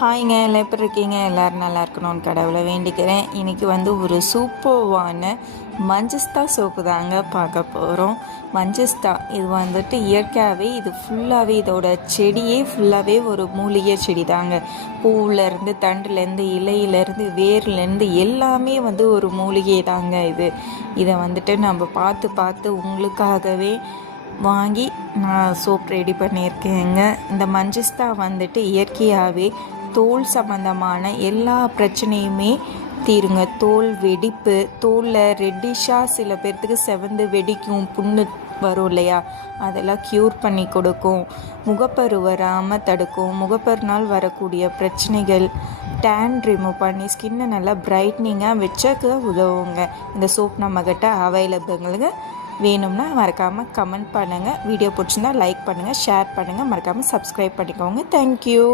ஹாய்ங்க எல்லாம் எப்படி இருக்கீங்க? எல்லோரும் நல்லா இருக்கணும்னு கடவுளை வேண்டிக்கிறேன். இன்றைக்கி வந்து ஒரு சூப்பர்வான மஞ்சஸ்தா சோப்பு தாங்க பார்க்க போகிறோம் மஞ்சஸ்தா இது வந்துட்டு இயற்கையாகவே இது ஃபுல்லாகவே இதோட செடியே ஃபுல்லாகவே ஒரு மூலிகை செடி தாங்க. பூவிலேருந்து தண்டுலேருந்து இலையிலேருந்து வேர்லேருந்து எல்லாமே வந்து ஒரு மூலிகை தாங்க இது. இதை வந்துட்டு நம்ம பார்த்து பார்த்து உங்களுக்காகவே வாங்கி நான் சோப் ரெடி பண்ணியிருக்கேங்க. இந்த மஞ்சஸ்தா வந்துட்டு இயற்கையாகவே தோல் சம்மந்தமான எல்லா பிரச்சனையுமே தீருங்க. தோல் வெடிப்பு தோலில் ரெட்டிஷாக சில பேர்த்துக்கு செவந்து வெடிக்கும் புண்ணு வரும் இல்லையா? அதெல்லாம் க்யூர் பண்ணி கொடுக்கும். முகப்பரு வராமல் தடுக்கும். முகப்பருனால் வரக்கூடிய பிரச்சனைகள் டேன் ரிமூவ் பண்ணி ஸ்கின்னை நல்லா பிரைட்னிங்காக வச்சக்க உதவுங்க. இந்த சோப் நம்மக்கிட்ட அவைலபிளுங்க வேணும்னா மறக்காமல் கமெண்ட் பண்ணுங்கள் வீடியோ பிடிச்சிருந்தா லைக் பண்ணுங்கள் ஷேர் பண்ணுங்கள் மறக்காமல் சப்ஸ்கிரைப் பண்ணிக்கோங்க. தேங்க்யூ